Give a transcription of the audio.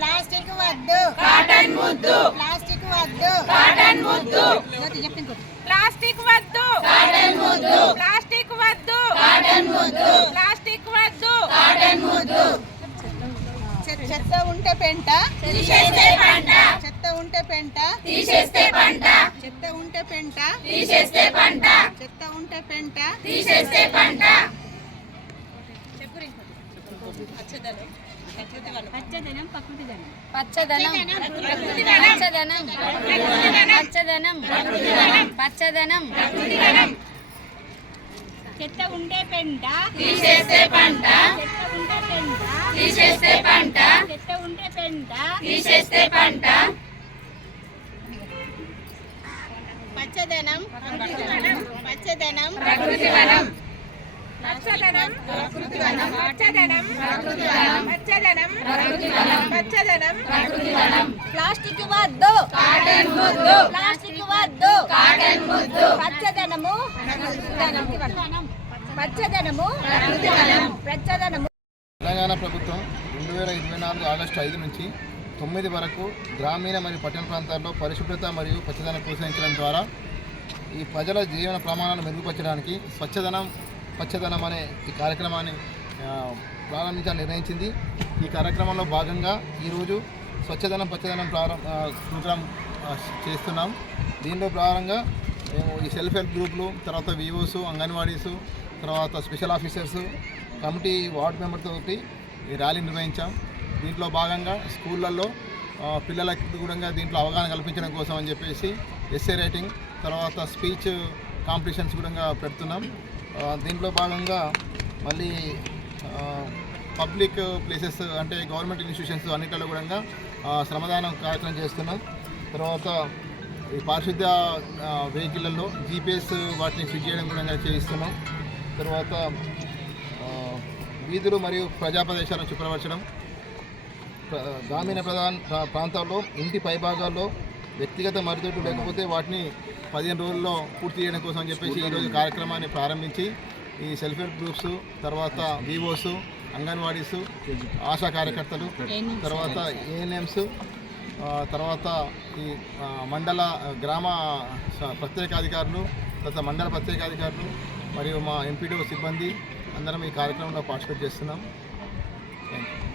Plastic వద్దు, cotton ముద్దు. Plastic వద్దు, కాటన్ ముద్దు. ప్లాస్టిక్ వద్దు, కాటన్ ముద్దు. ప్లాస్టిక్ వద్దు, కాటన్ ముద్దు. ప్లాస్టిక్ వద్దు, కాటన్ ముద్దు. చెత్త ఉంటే పెంట తీసేస్తే పంట. చెత్త ఉంటే పెంట తీసేస్తే పంట. చెత్త ఉంటే పెంట తీసేస్తే పంట. చెత్త ఉంటే పెంట తీసేస్తే పంట. పచ్చదనం పచ్చదనం పచ్చదనం. చెత్త ఉంటే పెంట తీసేస్తే పంట. చెత్త ఉంటే పెంట తీసేస్తే పంట. చెత్త ఉంటే పెంట తీసేస్తే పంట. పచ్చదనం పచ్చదనం ప్రకృతి వనం. పచ్చదనం ప్రకృతి వనం. పచ్చదనం ప్రకృతి వనం. పచ్చదనం ప్రకృతి వనం. పచ్చదనం ప్రకృతి వనం. ప్లాస్టిక్ వద్దు, కాటన్ ముద్దు. ప్లాస్టిక్ వద్దు, కాటన్ ముద్దు. పచ్చదనము పచ్చదనము ప్రకృతి వనం. పచ్చదనము. తెలంగాణ ప్రభుత్వం 2024 ఆగస్టు 5 నుంచి 9 వరకు గ్రామీణ మరియు పట్టణ ప్రాంతాల్లో పరిశుభ్రత మరియు పచ్చదనం ప్రోత్సహించడం ద్వారా ఈ ప్రజల జీవన ప్రమాణాలను మెరుగుపరచడానికి పచ్చదనం అనే ఈ కార్యక్రమాన్ని ప్రారంభించాలని నిర్ణయించింది. ఈ కార్యక్రమంలో భాగంగా ఈరోజు పచ్చదనం ప్రోగ్రాం చేస్తున్నాం. దీనిలో భాగంగా మేము ఈ సెల్ఫ్ హెల్ప్ గ్రూపులు, తర్వాత వివోస్, అంగన్వాడీస్, తర్వాత స్పెషల్ ఆఫీసర్స్, కమిటీ వార్డు మెంబర్తో ఈ ర్యాలీ నిర్వహించాం. దీంట్లో భాగంగా స్కూళ్ళల్లో పిల్లలకి కూడా దీంట్లో అవగాహన కల్పించడం కోసం అని చెప్పేసి ఎస్ఏ రైటింగ్, తర్వాత స్పీచ్ కాంపిటీషన్స్ కూడా పెడుతున్నాం. దీంట్లో భాగంగా మళ్ళీ పబ్లిక్ ప్లేసెస్ అంటే గవర్నమెంట్ ఇన్స్టిట్యూషన్స్ అన్నింటిలో కూడా శ్రమదానం కార్యక్రమం చేస్తున్నాం. తర్వాత ఈ పారిశుద్ధ్య వెహికల్లో జీపీఎస్ వాటిని ఫిట్ చేయడం కూడా చేయిస్తున్నాం. తర్వాత వీధులు మరియు ప్రజా ప్రదేశాలను శుభ్రపరచడం, గ్రామీణ ప్రాంతాల్లో ఇంటి పైభాగాల్లో వ్యక్తిగత మరిదొడ్లు లేకపోతే వాటిని 15 రోజుల్లో పూర్తి చేయడం కోసం అని చెప్పేసి ఈరోజు కార్యక్రమాన్ని ప్రారంభించి ఈ సెల్ఫ్ హెల్ప్ గ్రూప్స్, తర్వాత వివోస్, అంగన్వాడీస్, ఆశా కార్యకర్తలు, తర్వాత ఏఎన్ఎంస్, తర్వాత ఈ మండల గ్రామ ప్రత్యేకాధికారులు, తర్వాత మండల ప్రత్యేకాధికారులు మరియు మా ఎంపీడీఓ సిబ్బంది అందరం ఈ కార్యక్రమంలో పార్టిసిపేట్ చేస్తున్నాం. Thank you.